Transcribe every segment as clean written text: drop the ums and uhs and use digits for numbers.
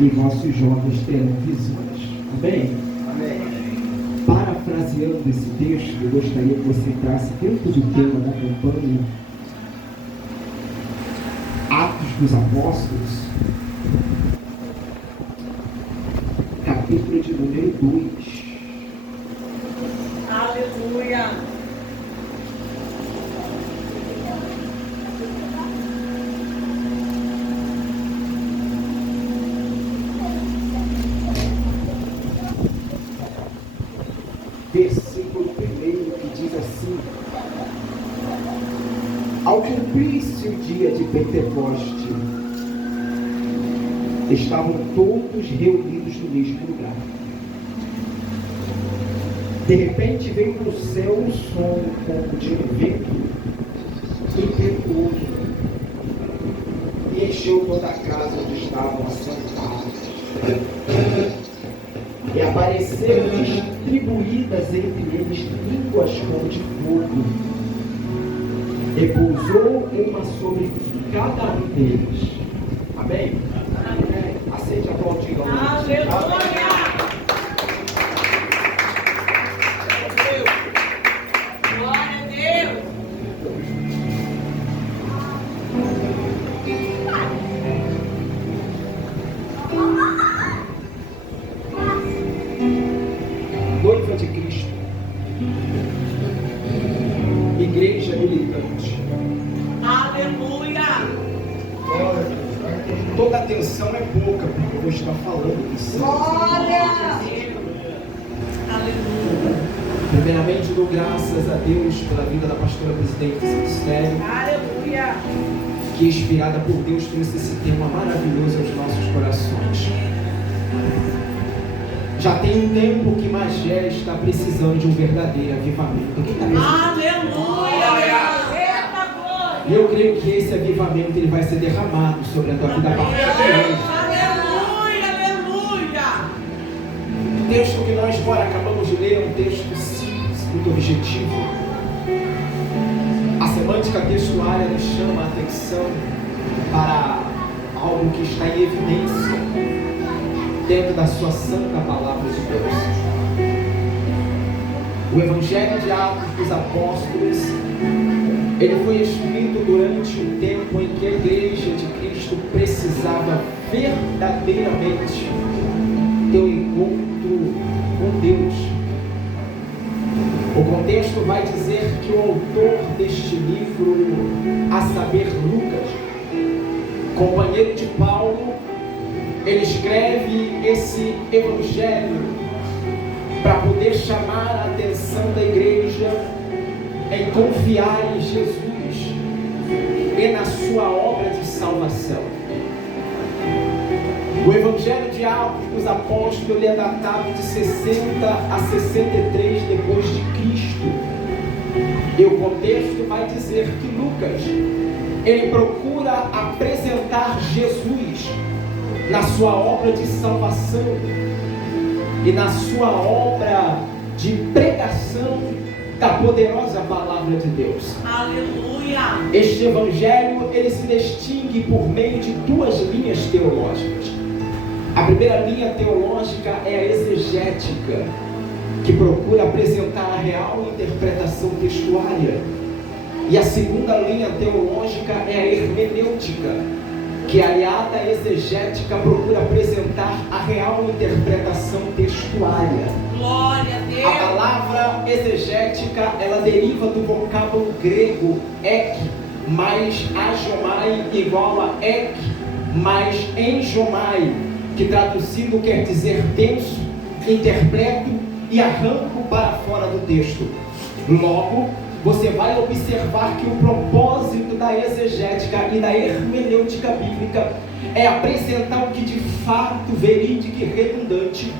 e vossos jovens terão visões. Amém? Amém. Parafraseando esse texto, eu gostaria que você entrasse dentro do tema da campanha Atos dos Apóstolos, capítulo de número 2. Aleluia. Versículo 1 que diz assim: ao cumprir-se o dia de Pentecoste, estavam todos reunidos no mesmo lugar. De repente veio do céu um som como de um vento impetuoso e encheu toda a casa onde estavam assentados. E apareceram distribuídas entre eles línguas como de fogo. E pousou uma sobre cada um deles. Amém? Amém. Aceite aplaudindo. Aleluia. Glória a Deus. Noiva de Cristo, igreja militante. Aleluia. Toda atenção é pouca, porque eu vou estar falando isso. Glória a Deus. Aleluia. Primeiramente, dou graças a Deus pela vida da pastora presidente desse ministério, Aleluia. que, inspirada por Deus, trouxe esse tema maravilhoso aos nossos corações. Já tem um tempo que Magé está precisando de um verdadeiro avivamento. Quem está precisando? Aleluia. Eita glória. E eu creio que esse avivamento ele vai ser derramado sobre a tua vida a partir de hoje. Aleluia. Aleluia. O texto que nós agora acabamos de ler é um texto simples, muito objetivo. A semântica textuária nos chama a atenção para algo que está em evidência dentro da sua santa palavra de Deus. O Evangelho de Atos dos Apóstolos, ele foi escrito durante um tempo em que a igreja de Cristo precisava verdadeiramente ter um encontro com Deus. O contexto vai dizer que o autor deste livro, a saber, Lucas, companheiro de Paulo, ele escreve esse evangelho para poder chamar a atenção da igreja em confiar em Jesus e na sua obra de salvação. O Evangelho de Atos dos Apóstolos ele é datado de 60 a 63 depois de Cristo. E o contexto vai dizer que Lucas ele procura apresentar Jesus na sua obra de salvação e na sua obra de pregação da poderosa palavra de Deus. Aleluia. Este evangelho ele se distingue por meio de duas linhas teológicas. A primeira linha teológica é a exegética, que procura apresentar a real interpretação textuária. E a segunda linha teológica é a hermenêutica, que aliada à exegética procura apresentar a real interpretação textuária. Glória a Deus. A palavra exegética, ela deriva do vocábulo grego ek, mais agiomai igual a ek, mais enjomai, que traduzido quer dizer penso, interpreto e arranco para fora do texto. Logo, você vai observar que o propósito da exegética e da hermenêutica bíblica é apresentar o que de fato, verídico e redundante,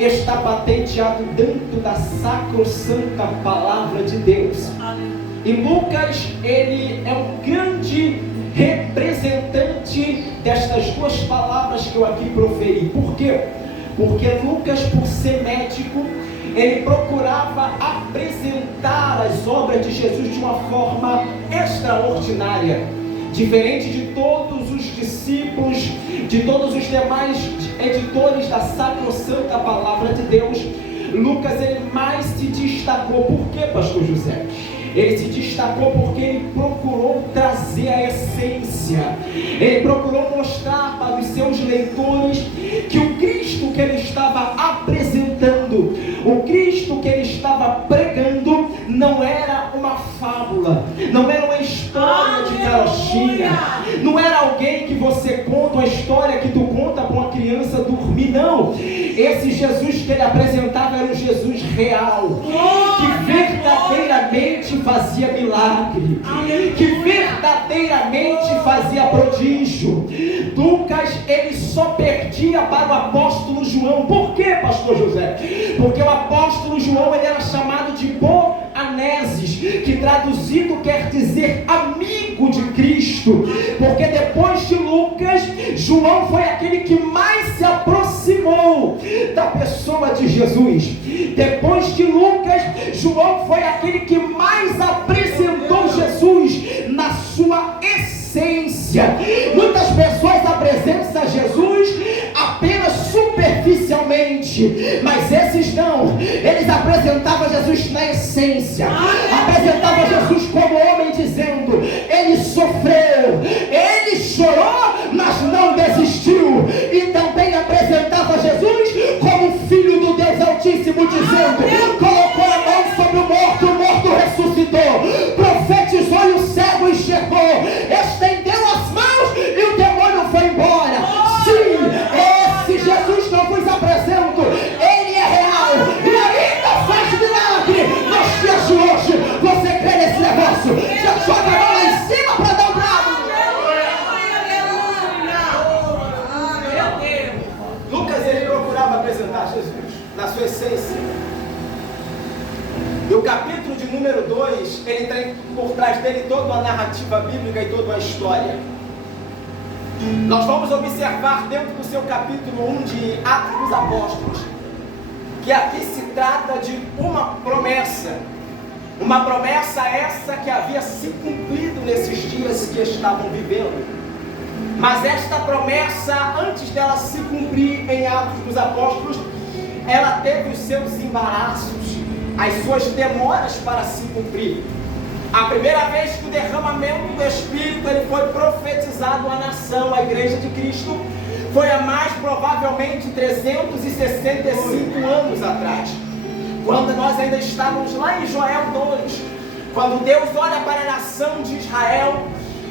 está patenteado dentro da sacrossanta palavra de Deus. E Lucas, ele é um grande representante destas duas palavras que eu aqui proferi. Por quê? Porque Lucas, por ser médico, ele procurava apresentar as obras de Jesus de uma forma extraordinária, Diferente de todos os discípulos, de todos os demais editores da sacrossanta palavra de Deus, Lucas ele mais se destacou. Por quê, pastor José? Ele se destacou porque ele procurou trazer a essência. Ele procurou mostrar para os seus leitores que o Cristo que ele estava apresentando, o Cristo que ele estava pregando, não era uma fábula, não era uma história de carochinha, não era alguém que você conta, uma história que tu conta para uma criança dormir, não. Esse Jesus que ele apresentava era um Jesus real, que verdadeiramente fazia milagre, que verdadeiramente fazia prodígio. Lucas ele só perdia para o apóstolo João. Por quê, pastor José? Porque o apóstolo João ele era chamado de Boanerges, que traduzido quer dizer amigo de Cristo, porque depois de Lucas, João foi aquele que mais se aproximou da pessoa de Jesus. Depois de Lucas, João foi aquele que mais apresentou Jesus na sua essência. Muitas pessoas apresentam Jesus apenas superficialmente, mas esses não, eles apresentavam Jesus na essência, apresentavam Jesus como homem, dizendo: ele sofreu, ele chorou, mas não desistiu. E também apresentava Jesus como filho do Deus Altíssimo, dizendo: colocou a mão sobre o morto ressuscitou, profetizou e o cego enxergou, estendeu as mãos e o demônio foi embora. Sim, esse Jesus que eu vos apresento, ele é real e ainda faz milagre nos dias de hoje. Você crê nesse negócio? Já joga a mão lá em cima para dar um brado. Lucas ele procurava apresentar Jesus na sua essência. E o capítulo de número 2, ele tem por trás dele toda uma narrativa bíblica e toda uma história. Nós vamos observar dentro do seu capítulo 1 de Atos dos Apóstolos, que aqui se trata de uma promessa essa que havia se cumprido nesses dias que estavam vivendo. Mas esta promessa, antes dela se cumprir em Atos dos Apóstolos, ela teve os seus embaraços, as suas demoras para se cumprir. A primeira vez que o derramamento do Espírito ele foi profetizado à nação, à Igreja de Cristo, foi há mais provavelmente 365 anos atrás, quando nós ainda estávamos lá em Joel 2, quando Deus olha para a nação de Israel,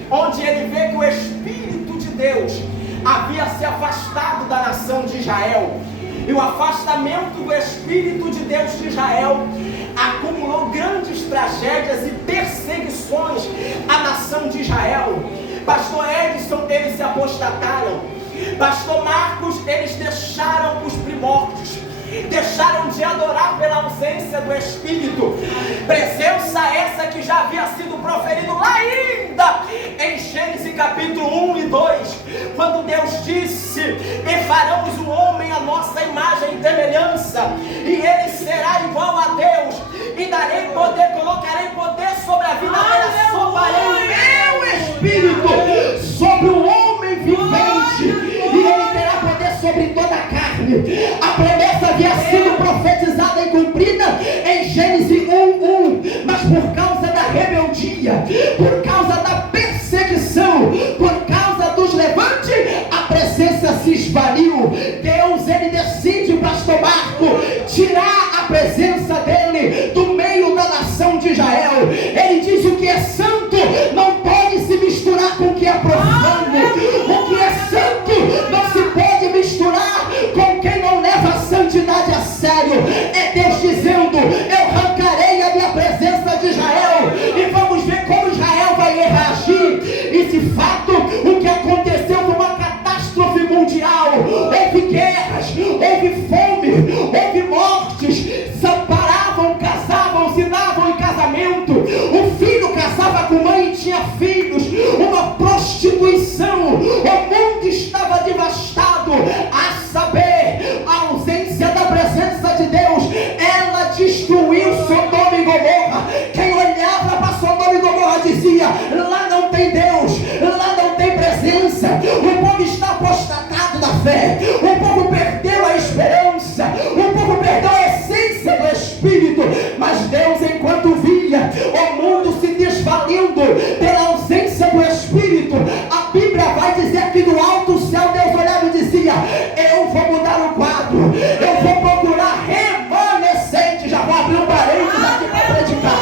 onde ele vê que o Espírito de Deus havia se afastado da nação de Israel. E o afastamento do Espírito de Deus de Israel acumulou grandes tragédias e perseguições à nação de Israel. Pastor Edson, eles se apostataram. Pastor Marcos, eles deixaram os primórdios, deixaram de adorar pela ausência do Espírito. Presença essa que já havia sido proferido lá ainda em Gênesis capítulo 1 e 2, quando Deus disse: e faremos o homem à nossa imagem e semelhança, e ele será igual a Deus, e darei poder, colocarei poder sobre a vida dele, soprarei o meu Espírito sobre o homem vivente, e ele terá poder sobre toda a carne. A promessa havia sido profetizada e cumprida em Gênesis 1:1, mas por causa da rebeldia, por causa da perseguição, por causa dos levantes, a presença se esvaiu. Deus ele decide, pastor Marco, tirar a presença dele do meio da nação de Israel. Ele diz: o que é santo não pode se misturar com o que é profano, o que é santo não se pode misturar com quem não leva a santidade a sério. É Deus dizendo: eu arrancarei a minha presença de Israel, e vamos ver como Israel vai reagir. E de fato o que aconteceu foi uma catástrofe mundial. Houve guerras, houve fome, houve mortes, separavam, casavam, se davam em casamento, o filho casava com mãe e tinha filhos, uma prostituição, o mundo estava devastado. A saber, a ausência da presença de Deus, ela destruiu Sodoma e Gomorra. Quem olhava para Sodoma e Gomorra dizia: lá não tem Deus, lá fé, o povo perdeu a esperança, o povo perdeu a essência do Espírito. Mas Deus, enquanto via o mundo se desvalendo pela ausência do Espírito, a Bíblia vai dizer que do alto céu Deus olhava e dizia: eu vou mudar o quadro, eu vou procurar remanescente. Já vou abrir um parênteses aqui para predicar.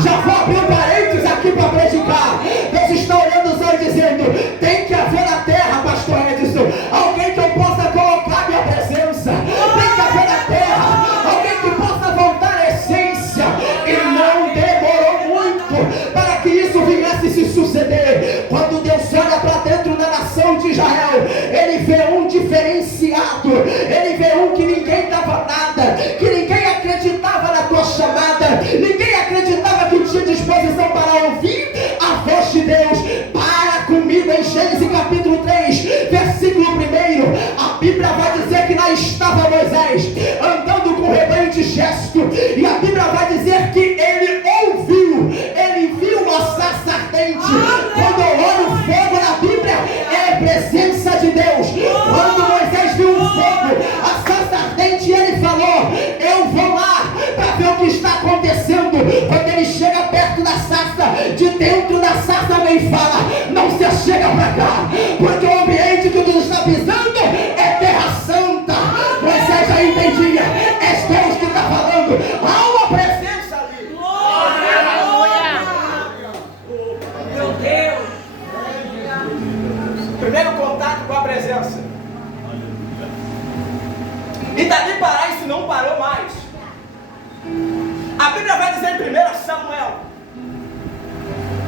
Já vou abrir um parênteses aqui para predicar. Deus está olhando os olhos dizendo: tem que haver na terra, pastor Edson, alguém que eu possa colocar minha presença. Tem que haver na terra alguém que possa voltar à essência. E não demorou muito para que isso viesse se suceder. Quando Deus olha para dentro da nação de Israel, Ele vê um diferenciado, Ele vê um que ninguém dava nada, que ninguém acreditava na tua chamada, ninguém acreditava que tinha disposição para ouvir a voz de Deus. Para comigo em Gênesis capítulo 3, versículo 1. A Bíblia vai dizer que lá estava Moisés andando com o rebanho de gesto, e a Bíblia vai dizer que ele ouviu, ele viu uma sarça ardente. Quando eu olho o fogo na Bíblia, é a presença de Deus. Quando Moisés viu o fogo, a sarça ardente, ele falou: eu vou lá para ver o que está acontecendo. Quando ele chega perto da sarça, de dentro da sarça alguém fala: não se chega para cá, porque o ambiente que tu está pisando é terra santa. Moisés já entendia: és Deus que está falando, há uma presença ali. Meu Deus. Primeiro contato com a presença. E dali parar, isso não parou mais. A Bíblia vai dizer em 1 Samuel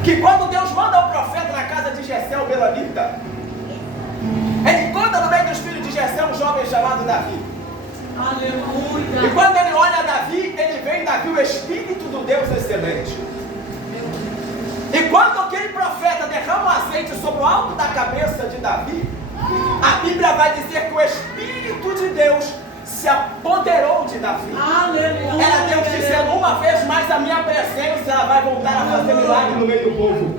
que quando Deus manda o profeta na casa de Jessé, o Belamita, ele encontra no meio dos filhos de Jessé um jovem chamado Davi. Aleluia. E quando ele olha Davi, ele vê em Davi o Espírito do Deus excelente. E quando aquele profeta derrama o azeite sobre o alto da cabeça de Davi, a Bíblia vai dizer que o Espírito de Deus se apoderou de Davi. Aleluia. Era Deus dizendo: uma vez mais a minha presença, ela vai voltar a fazer milagre no meio do povo.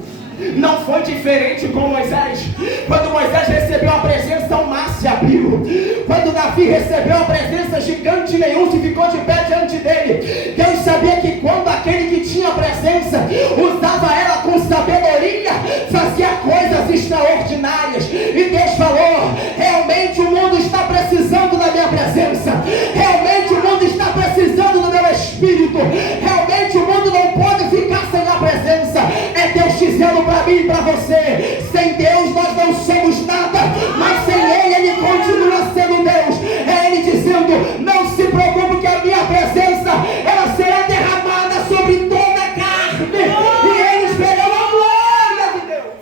Não foi diferente com Moisés. Quando Moisés recebeu a presença, o mar se abriu. Quando Davi recebeu a presença, gigante nenhum se ficou de pé diante dele. Deus sabia que quando aquele que tinha presença usava ela com sabedoria, fazia coisas extraordinárias. E Deus falou: realmente o mundo está precisando da minha presença. Realmente o mundo está precisando do meu Espírito. Realmente o mundo não pode ficar sem a presença. É Deus dizendo para mim e para você: sem Deus nós não somos nada, mas sem Ele continua sendo Deus. É Ele dizendo: não se preocupe que a minha presença, ela será derramada sobre toda a carne, e eles verão a glória de Deus.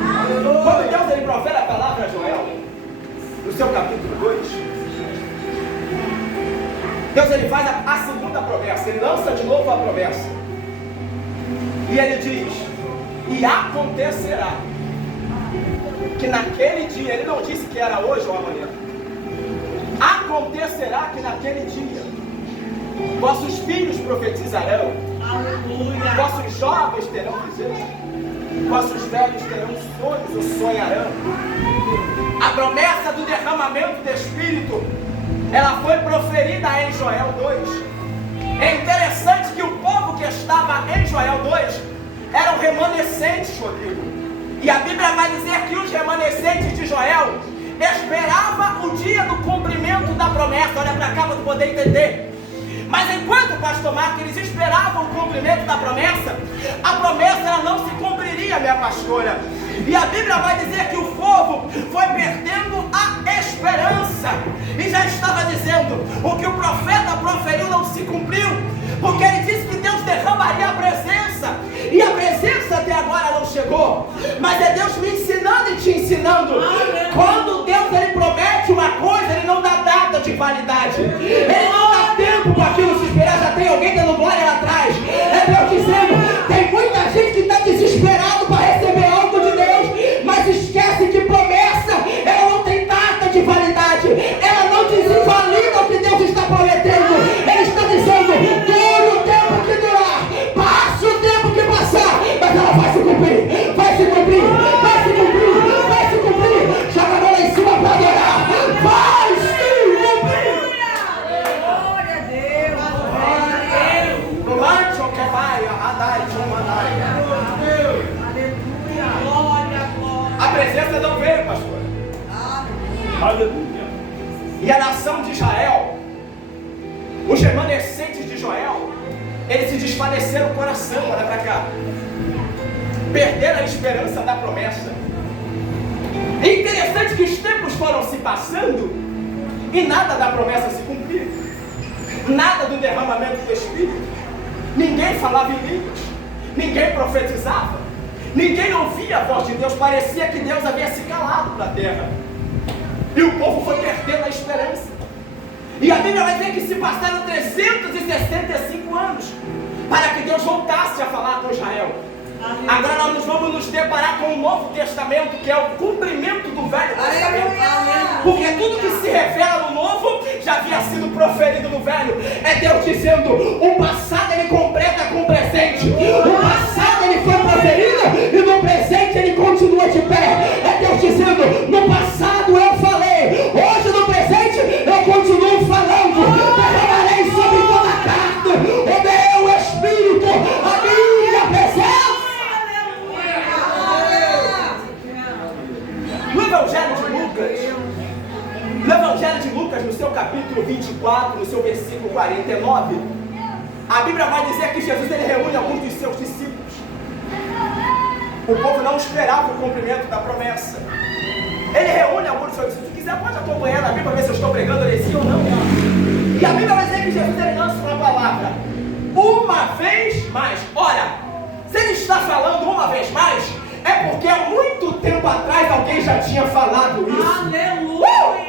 Aleluia. Quando Deus ele profere a palavra a Joel, no seu capítulo 2, Deus ele faz a segunda promessa, ele lança de novo a promessa. E ele diz: e acontecerá que naquele dia, ele não disse que era hoje ou amanhã, acontecerá que naquele dia vossos filhos profetizarão, Aleluia. vossos jovens terão visões, vossos velhos terão sonhos ou sonharão. A promessa do derramamento do Espírito, ela foi proferida em Joel 2. É interessante que o povo que estava em Joel 2 eram remanescentes, Rodrigo. E a Bíblia vai dizer que os remanescentes de Joel esperavam o dia do cumprimento da promessa. Olha para cá para tu poder entender. Mas enquanto, pastor Marco, eles esperavam o cumprimento da promessa, a promessa ela não se cumpriria, minha pastora. E a Bíblia vai dizer que o povo foi perdendo a esperança. E já estava dizendo: o que o profeta proferiu não se cumpriu, porque ele disse que Deus derramaria a presença, e a presença até agora não chegou. Mas é Deus me ensinando e te ensinando. Quando Deus ele promete uma coisa, ele não dá data de validade, ele não dá tempo para aquilo se esperar. Já tem alguém dando glória lá atrás. É Deus dizendo: tem muita gente que está desesperado para receber algo de Deus, mas esquece que promessa ela não tem data de validade, ela não desinvalida o que Deus está prometendo. Ele está dizendo: dure o tempo que durar, passe o tempo que passar, mas ela vai se cumprir, vai se cumprir, vai se cumprir, Aleluia. E a nação de Israel, os remanescentes de Joel, eles se desfaleceram o coração, olha para cá. Perderam a esperança da promessa. É interessante que os tempos foram se passando e nada da promessa se cumpriu. Nada do derramamento do Espírito. Ninguém falava em línguas. Ninguém profetizava. Ninguém ouvia a voz de Deus. Parecia que Deus havia se calado para a terra. E o povo foi perdendo a esperança. E a Bíblia vai dizer que se passaram 365 anos para que Deus voltasse a falar com Israel. Agora nós vamos nos deparar com o Novo Testamento, que é o cumprimento do Velho Testamento. Porque tudo que se revela no Novo já havia sido proferido no Velho. É Deus dizendo, o passado ele completa com o presente. O passado ele foi proferido e no presente ele continua de pé. É Deus dizendo, no passado eu falei, hoje no presente eu continuo falando. Derramarei sobre toda a carne o meu Espírito, a minha presença. No Evangelho de Lucas, no seu capítulo 24, no seu versículo 49, a Bíblia vai dizer que Jesus ele reúne alguns dos seus discípulos. O povo não esperava o cumprimento da promessa. Ele reúne alguns dos seus discípulos. Se quiser, pode acompanhar na Bíblia para ver se eu estou pregando heresia ou não. E a Bíblia vai dizer que Jesus ele lança uma palavra uma vez mais. Ora, se ele está falando uma vez mais, é porque há muito tempo atrás alguém já tinha falado isso. Aleluia!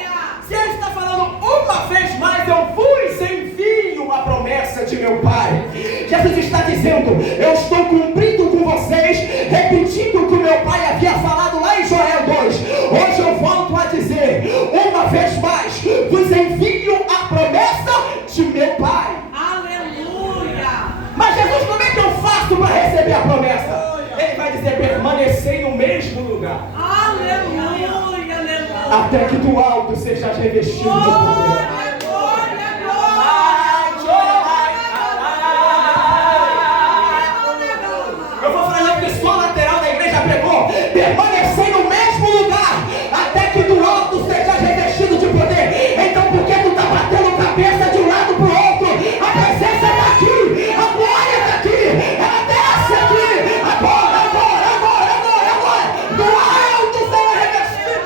Se ele está falando uma vez mais, eu vos envio a promessa de meu Pai. Jesus está dizendo, eu estou cumprindo com vocês, repetindo o que o meu Pai havia falado lá em Joel 2. Hoje eu volto a dizer, uma vez mais, vos envio a promessa de meu Pai. Aleluia! Mas Jesus, como é que eu faço para receber a promessa? Ele vai dizer, permanecei no mesmo lugar. Aleluia! Aleluia! Até que do alto sejas revestido de poder. Glória, glória, Eu vou falar que só a lateral da igreja pegou. Permanecei no mesmo lugar. Até que do alto sejas revestido de poder. Então por que tu está batendo cabeça de um lado para o outro? A presença está aqui. A glória está aqui. Ela desce aqui. Agora. Do alto será revestido.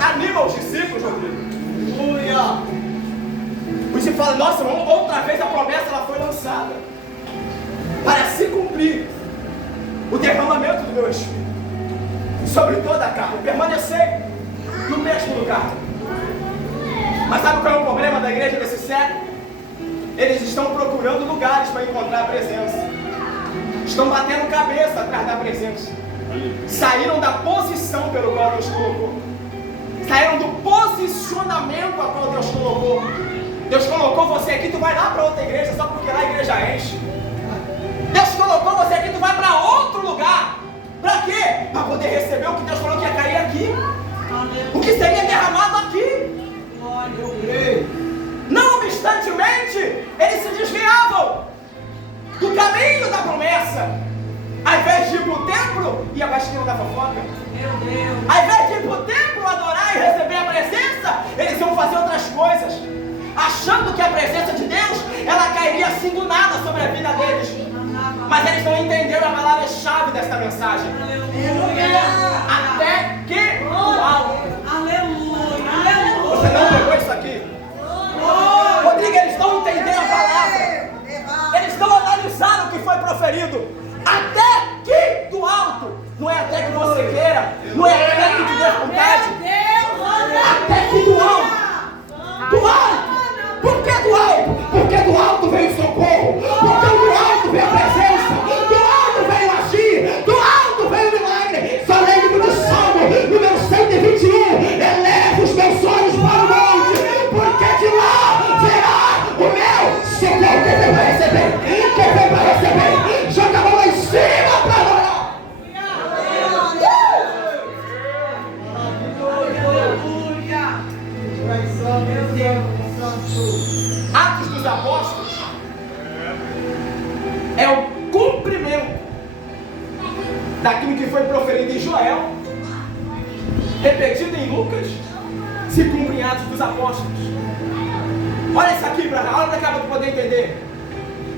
Anima os discípulos, Rodrigo. Os discípulos falam, nossa, outra vez a promessa ela foi lançada para se cumprir o derramamento do meu Espírito sobre toda a carne. Permanecei no mesmo lugar. Mas sabe qual é o problema da igreja desse século? Eles estão procurando lugares para encontrar a presença. Estão batendo cabeça atrás da presença. Saíram da posição pelo qual Deus colocou. Saíram do posicionamento a qual Deus colocou. Deus colocou você aqui, tu vai lá para outra igreja só porque lá a igreja enche. Deus colocou você aqui, tu vai para outro lugar. Para quê? Para poder receber o que Deus falou que ia cair aqui. O que seria derramado aqui. Não obstantemente, eles se desviavam do caminho da promessa. Ao invés de ir para o templo, ia para a esquina da fofoca. Ao invés de ir para o templo, adorar e receber a presença, eles iam fazer outras coisas, achando que a presença de Deus, ela cairia assim do nada sobre a vida deles. Mas eles não entenderam a palavra-chave desta mensagem. Até que o alto. Você não pegou isso aqui? Rodrigo, eles não entenderam a palavra. Eles não analisaram o que foi proferido. Até que do alto. Não é até que você queira. Não é até que te dê vontade. Até que do alto. Do alto. Por que do alto? Porque do alto veio o socorro. Porque do alto veio a presença. Do alto veio o agir. Do alto veio o milagre. Só lembre do Salmo número 121. Eleva os meus olhos para o monte, porque de lá virá o meu socorro. Quem vem para receber? Quem vem para receber? Joga a mão lá em cima. daquilo que foi proferido em Joel, repetido em Lucas, se cumpre em Atos dos Apóstolos. Olha isso aqui para cá, olha para cá para tu poder entender.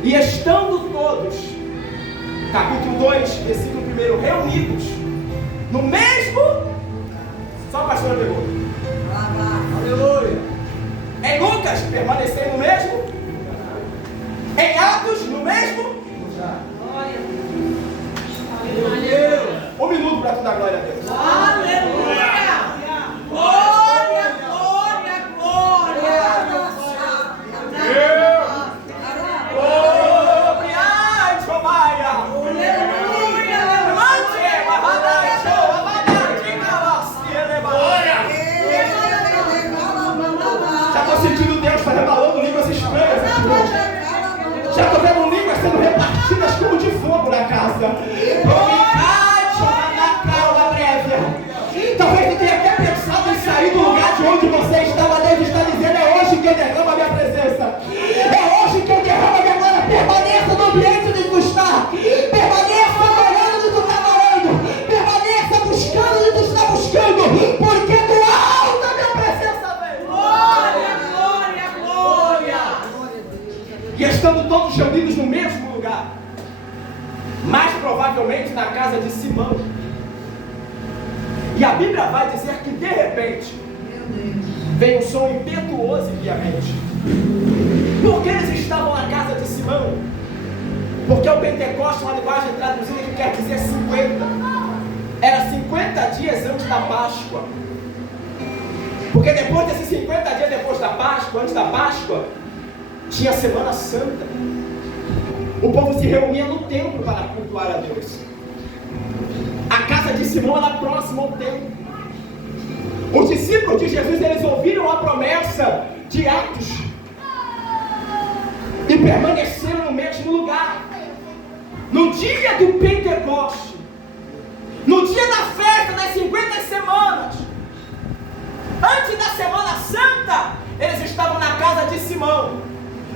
E estando todos, capítulo 2, versículo 1, reunidos no mesmo, só a pastora pegou. Aleluia. Em Lucas, permanecer no mesmo. Em Atos, no mesmo. Um minuto para tu dar glória a Deus. Aleluia. Glória, glória, glória. Já estou sentindo Deus rebalando línguas estranhas aqui hoje. Já estou vendo línguas sendo repartidas como de fogo na casa. Talvez tu tenha até pensado em sair do lugar de onde você estava. Deus está dizendo: é hoje que eu derramo a minha presença. É hoje que eu derramo a minha glória. Permaneça no ambiente onde tu está. Permaneça adorando onde tu está adorando. Permaneça buscando onde tu está buscando. Porque do alto a minha presença vem. Glória, glória, glória. E estando todos reunidos no mesmo lugar, mais provavelmente na casa de Simão. E a Bíblia vai dizer que de repente veio um som impetuoso e veemente. Por que eles estavam na casa de Simão? Porque o Pentecostes é uma linguagem traduzida que quer dizer 50. Era 50 dias antes da Páscoa. Porque depois desses 50 dias depois da Páscoa, antes da Páscoa, tinha a Semana Santa. O povo se reunia no templo para cultuar a Deus. A casa de Simão era próxima ao templo. Os discípulos de Jesus, eles ouviram a promessa de Atos e permaneceram no mesmo lugar. No dia do Pentecoste, no dia da festa das 50 semanas, antes da Semana Santa, eles estavam na casa de Simão,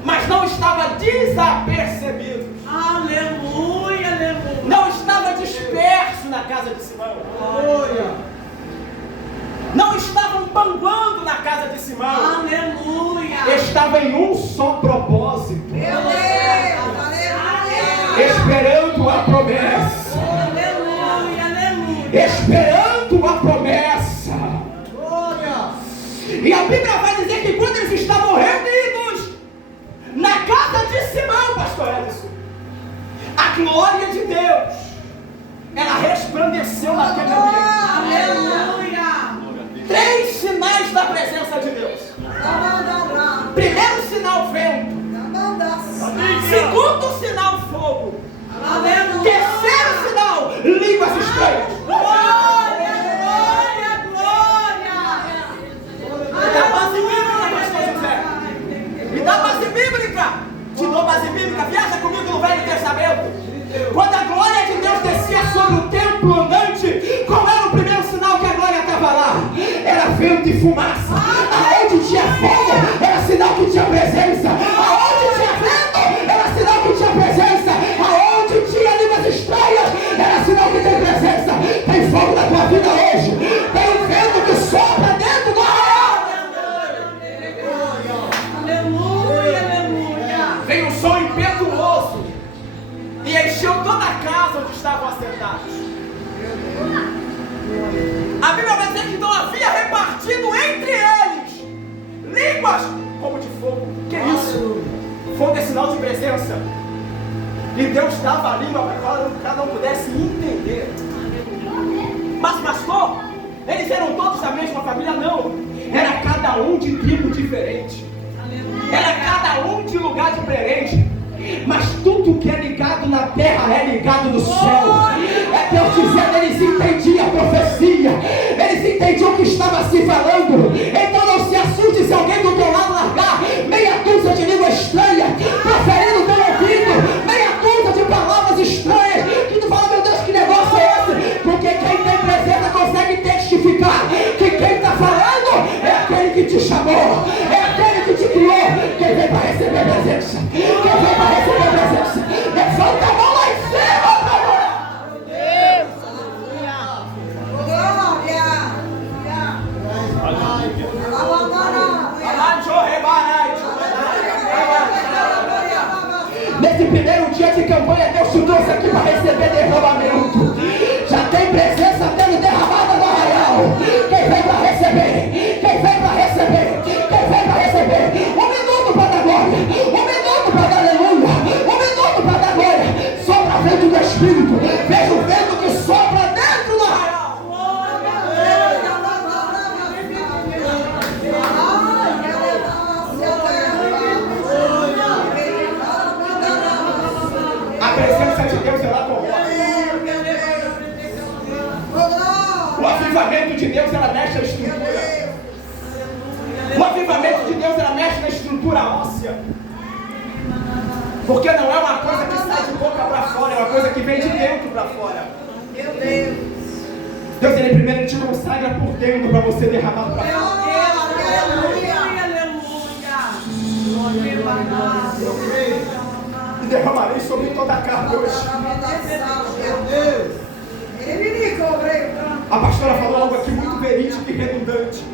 mas não estavam desapercebidos. Aleluia, aleluia. Não estava disperso na casa de Simão. Aleluia. Não estavam panguando na casa de Simão. Aleluia. Estava em um só propósito. Aleluia. Esperando a promessa. Aleluia, aleluia. Esperando a promessa. E a Bíblia vai dizer que quando eles estavam reunidos na casa de Simão, pastor Edson, a glória de Deus, ela resplandeceu naquele ambiente. Aleluia. 3 sinais da presença de Deus. Primeiro sinal, vento. Segundo sinal, fogo. Aleluia. Terceiro sinal, línguas estranhas. Glória, glória, glória. Me dá base bíblica, pastor José. Me dá base bíblica. Te dou base bíblica. Viaja comigo no Velho Testamento. Quando a glória de Deus descia sobre o templo andante, qual era o primeiro sinal que a glória estava lá? Era vento e fumaça. Aonde tinha fogo, era sinal que tinha presença. Aonde tinha vento, era sinal que tinha presença. Aonde tinha línguas estranhas, era sinal que tem presença. Tem fogo na tua vida hoje. Tem um vento que sopra dentro do ar. Aleluia, aleluia. Veio um som impetuoso e encheu toda a casa onde estavam assentados. A Bíblia vai dizer que então havia repartido entre eles línguas como de fogo. Que isso? Fogo é sinal de presença. E Deus dava a língua para que cada um pudesse entender. Mas pastor, eles eram todos da mesma família? Não. Era cada um de tribo diferente. Era cada um de lugar diferente. Mas tudo que é ligado na terra é ligado no céu. É Deus dizendo, eles entendiam a profecia. Eles entendiam o que estava se falando. Então não se assuste se alguém do teu lado largar meia dúzia de língua estranha, proferindo no teu ouvido, meia dúzia de palavras estranhas, que tu fala, meu Deus, que negócio é esse? Porque quem tem presença consegue testificar que quem está falando é aquele que te chamou, é aquele que te criou. Quem vem para receber presença? Quem vem para receber presença? Levanta a mão lá em cima, meu Deus. Espírito. Veja o vento que sopra dentro do arraial. A presença de Deus, ela corrompe. O avivamento de Deus, ela mexe a estrutura. O avivamento de Deus, ela mexe na estrutura óssea. Porque não é uma coisa que sai de boca para fora, é uma coisa que vem de dentro para fora. Meu Deus. Deus, ele primeiro te consagra por dentro para você derramar para fora. E derramarei sobre toda a carne hoje. A pastora falou algo aqui muito verídico e redundante.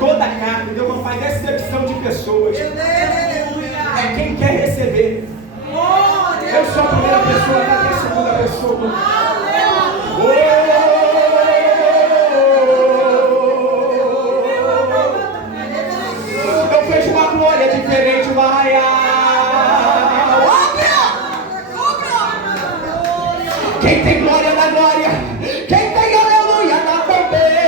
Toda a carne, Deus não faz exceção de pessoas. É quem quer receber. Eu sou a primeira pessoa, tá aqui a segunda pessoa. Eu vejo uma glória diferente no arraial. Quem tem glória na glória, quem tem aleluia na também.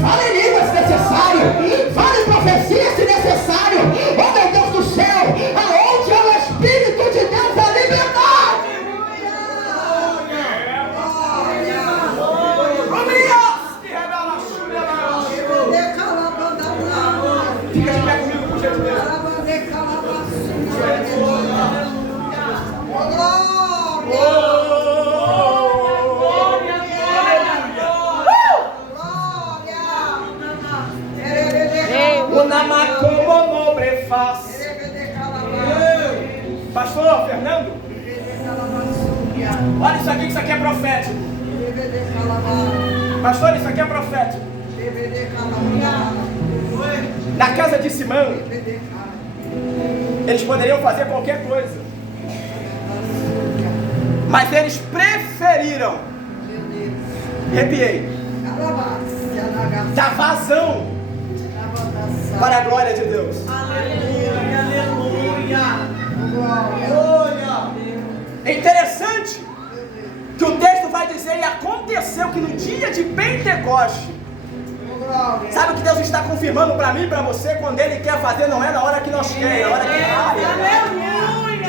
Fale em línguas se necessário, fale em profecia se necessário. Oh meu Deus do céu, aonde é o Espírito de Deus a liberdade. Fica de pé comigo, por gentileza. Pastor Fernando, olha isso aqui é profético. Pastor, isso aqui é profético. Na casa de Simão, eles poderiam fazer qualquer coisa, mas eles preferiram, arrepiei, dar vazão para a glória de Deus. Aleluia, aleluia. É interessante que o texto vai dizer, e aconteceu que no dia de Pentecoste, sabe o que Deus está confirmando para mim e para você? Quando Ele quer fazer, não é na hora que nós queremos, é na hora que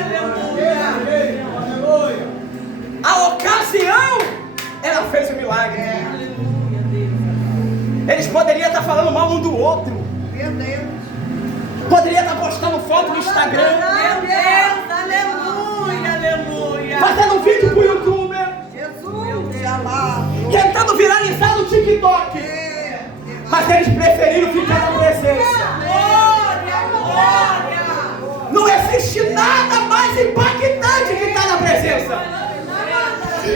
Aleluia, aleluia. a ocasião, ela fez o milagre. Eles poderiam estar falando mal um do outro. Meu Deus. Poderia estar postando foto no Instagram. Meu Deus, aleluia, aleluia. Fazendo vídeo pro youtuber. Jesus, amado. Tentando viralizar no TikTok. Mas eles preferiram ficar na presença. Glória, glória. Não existe nada mais impactante que estar na presença.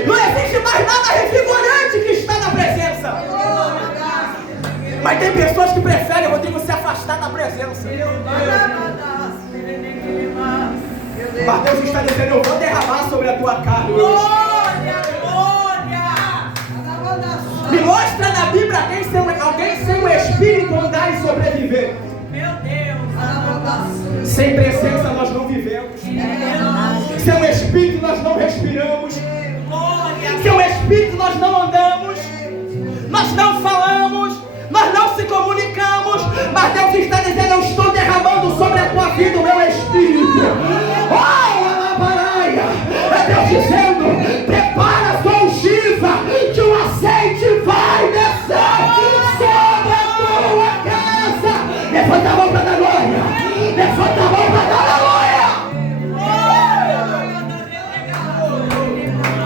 Não existe mais nada revigorante que estar na presença. Mas tem pessoas que preferem, Rodrigo, se afastar da presença. Mas Deus está dizendo, eu vou derramar sobre a tua carne hoje. Glória, glória. Me mostra na Bíblia alguém sem o Espírito andar e sobreviver. Meu Deus. Sem presença nós não vivemos. Sem o Espírito nós não respiramos. Sem o Espírito nós não andamos. Nós não falamos. Nós não se comunicamos. Mas Deus está dizendo, eu estou derramando sobre a tua vida o meu Espírito. Oh, Alabaraia. É Deus dizendo, prepara a sua ungiva, que o azeite vai descer sobre a tua casa. Levanta a mão para dar glória. Levanta a mão para dar glória.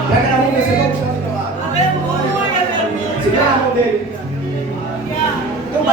Pega na mão desse irmão que está do teu lado. Aleluia, aleluia. Segura a mão dele. Então,